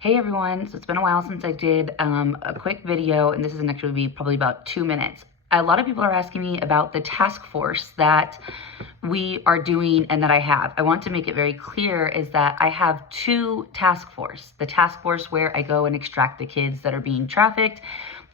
Hey everyone, so it's been a while since I did a quick video, and this is actually be probably about 2 minutes. A lot of people are asking me about the task force that we are doing and that I have. I want to make it very clear is that I have two task force. The task force where I go and extract the kids that are being trafficked.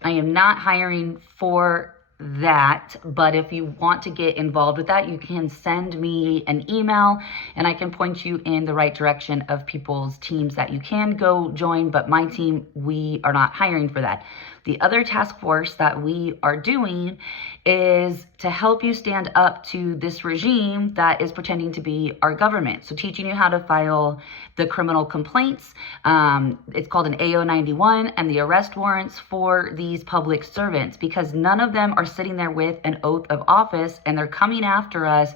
I am not hiring for that, but if you want to get involved with that, you can send me an email and I can point you in the right direction of people's teams that you can go join. But my team, we are not hiring for that. The other task force that we are doing is to help you stand up to this regime that is pretending to be our government. So teaching you how to file the criminal complaints. It's called an AO 91 and the arrest warrants for these public servants, because none of them are sitting there with an oath of office and they're coming after us,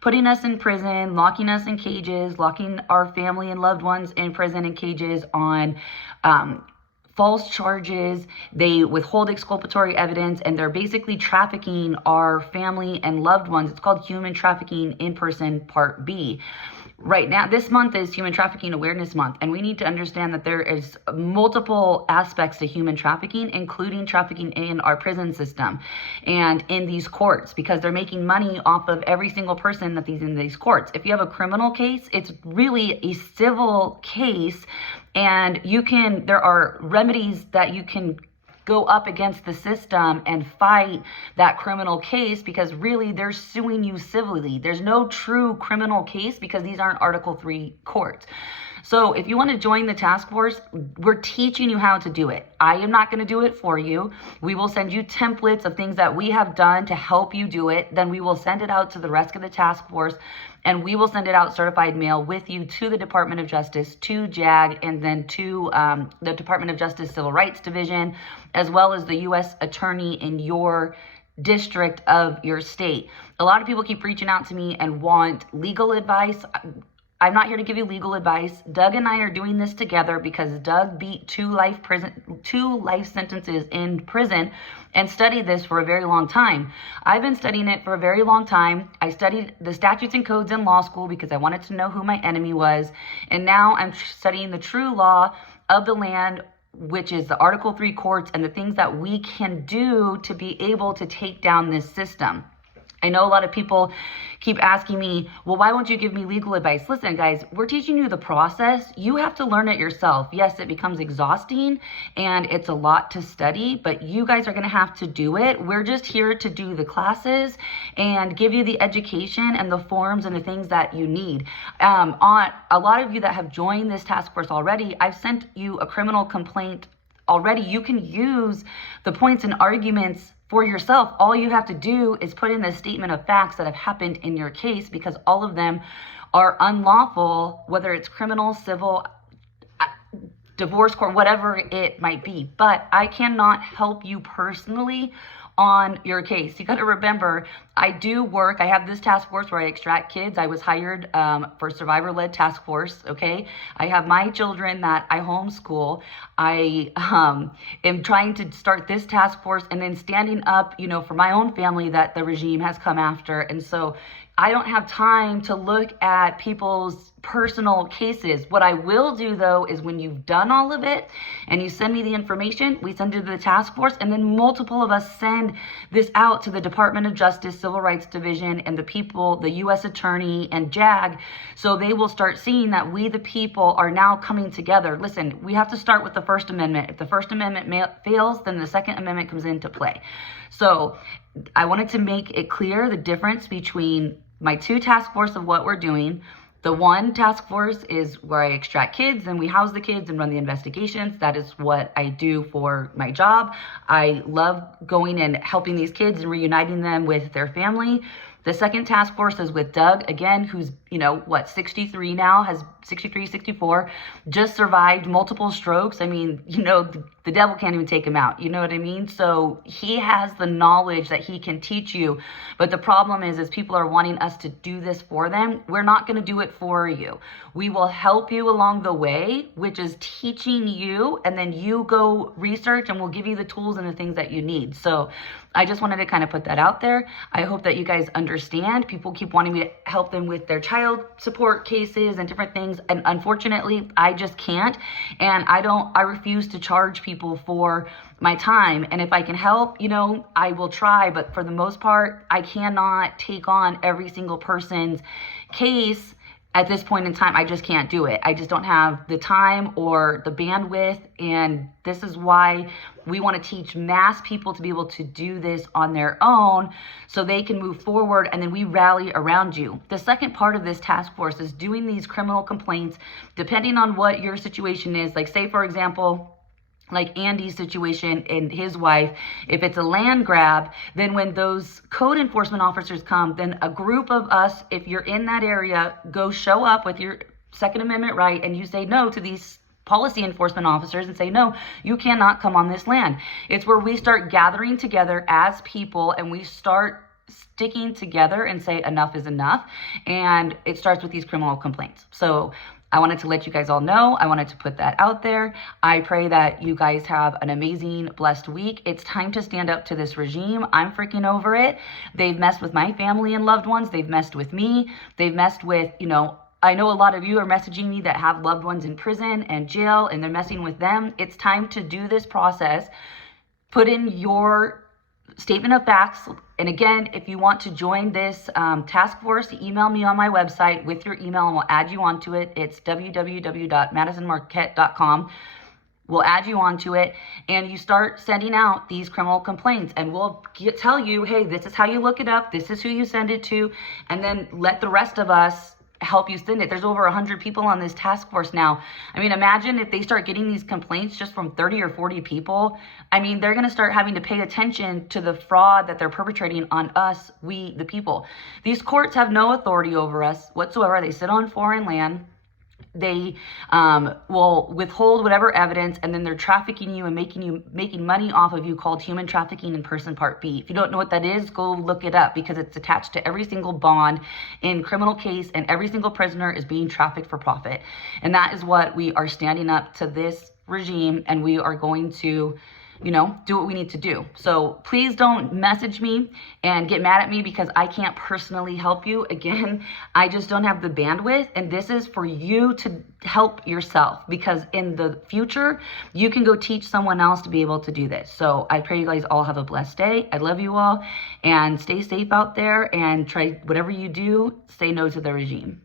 putting us in prison, locking us in cages, locking our family and loved ones in prison and cages on false charges. They withhold exculpatory evidence, and they're basically trafficking our family and loved ones. It's called Human Trafficking in Person Part B. Right now, this month is Human Trafficking Awareness Month, and we need to understand that there is multiple aspects to human trafficking, including trafficking in our prison system and in these courts, because they're making money off of every single person that is in these courts. If you have a criminal case, it's really a civil case, and there are remedies that you can go up against the system and fight that criminal case, because really they're suing you civilly. There's no true criminal case because these aren't Article 3 courts. So if you want to join the task force, we're teaching you how to do it. I am not going to do it for you. We will send you templates of things that we have done to help you do it. Then we will send it out to the rest of the task force, and we will send it out certified mail with you to the Department of Justice, to JAG, and then to the Department of Justice Civil Rights Division, as well as the U.S. Attorney in your district of your state. A lot of people keep reaching out to me and want legal advice. I'm not here to give you legal advice. Doug and I are doing this together because Doug beat two life sentences in prison and studied this for a very long time. I've been studying it for a very long time. I studied the statutes and codes in law school because I wanted to know who my enemy was. And now I'm studying the true law of the land, which is the Article 3 courts, and the things that we can do to be able to take down this system. I know a lot of people keep asking me, well, why won't you give me legal advice? Listen, guys, we're teaching you the process. You have to learn it yourself. Yes, it becomes exhausting and it's a lot to study, but you guys are going to have to do it. We're just here to do the classes and give you the education and the forms and the things that you need. On a lot of you that have joined this task force already, I've sent you a criminal complaint already. You can use the points and arguments for yourself. All you have to do is put in the statement of facts that have happened in your case, because all of them are unlawful, whether it's criminal, civil, divorce court, whatever it might be. But I cannot help you personally on your case. You got to remember, I do work. I have this task force where I extract kids. I was hired for survivor-led task force. Okay, I have my children that I homeschool. I am trying to start this task force and then standing up, for my own family that the regime has come after. And so I don't have time to look at people's personal cases. What I will do, though, is when you've done all of it and you send me the information, we send it to the task force, and then multiple of us send this out to the Department of Justice, Civil Rights Division, and the U.S. Attorney and JAG, so they will start seeing that we, the people, are now coming together. Listen, we have to start with the First Amendment. If the First Amendment fails, then the Second Amendment comes into play. So I wanted to make it clear the difference between my two task force of what we're doing. The one task force is where I extract kids and we house the kids and run the investigations. That is what I do for my job. I love going and helping these kids and reuniting them with their family. The second task force is with Doug, again, who's, 63 now, has 63, 64, just survived multiple strokes. I mean, the devil can't even take him out. You know what I mean? So he has the knowledge that he can teach you. But the problem is people are wanting us to do this for them. We're not going to do it for you. We will help you along the way, which is teaching you, and then you go research and we'll give you the tools and the things that you need. So I just wanted to kind of put that out there. I hope that you guys understand. People keep wanting me to help them with their child support cases and different things. And unfortunately, I just can't. And I refuse to charge people for my time. And if I can help, I will try. But for the most part, I cannot take on every single person's case. At this point in time, I just can't do it. I just don't have the time or the bandwidth. And this is why we want to teach mass people to be able to do this on their own so they can move forward, and then we rally around you. The second part of this task force is doing these criminal complaints, depending on what your situation is. Like, say, for example, like Andy's situation and his wife, if it's a land grab, then when those code enforcement officers come, then a group of us, if you're in that area, go show up with your Second Amendment right, and you say no to these policy enforcement officers and say, no, you cannot come on this land. It's where we start gathering together as people and we start sticking together and say enough is enough. And it starts with these criminal complaints. So I wanted to let you guys all know. I wanted to put that out there. I pray that you guys have an amazing, blessed week. It's time to stand up to this regime. I'm freaking over it. They've messed with my family and loved ones. They've messed with me. They've messed with, I know a lot of you are messaging me that have loved ones in prison and jail, and they're messing with them. It's time to do this process. Put in your statement of facts. And again, if you want to join this task force, email me on my website with your email and we'll add you onto it. It's www.madisonmarquette.com. We'll add you onto it and you start sending out these criminal complaints, and we'll tell you, hey, this is how you look it up. This is who you send it to. And then let the rest of us help you send it. There's over 100 people on this task force now. I mean, imagine if they start getting these complaints just from 30 or 40 people. I mean, they're going to start having to pay attention to the fraud that they're perpetrating on us, we, the people. These courts have no authority over us whatsoever. They sit on foreign land. They will withhold whatever evidence, and then they're trafficking you and making money off of you, called human trafficking in person part B. If you don't know what that is, go look it up, because it's attached to every single bond in criminal case, and every single prisoner is being trafficked for profit. And that is what we are standing up to this regime, and we are going to do what we need to do. So please don't message me and get mad at me because I can't personally help you. Again, I just don't have the bandwidth, and this is for you to help yourself, because in the future, you can go teach someone else to be able to do this. So I pray you guys all have a blessed day. I love you all, and stay safe out there, and try whatever you do, say no to the regime.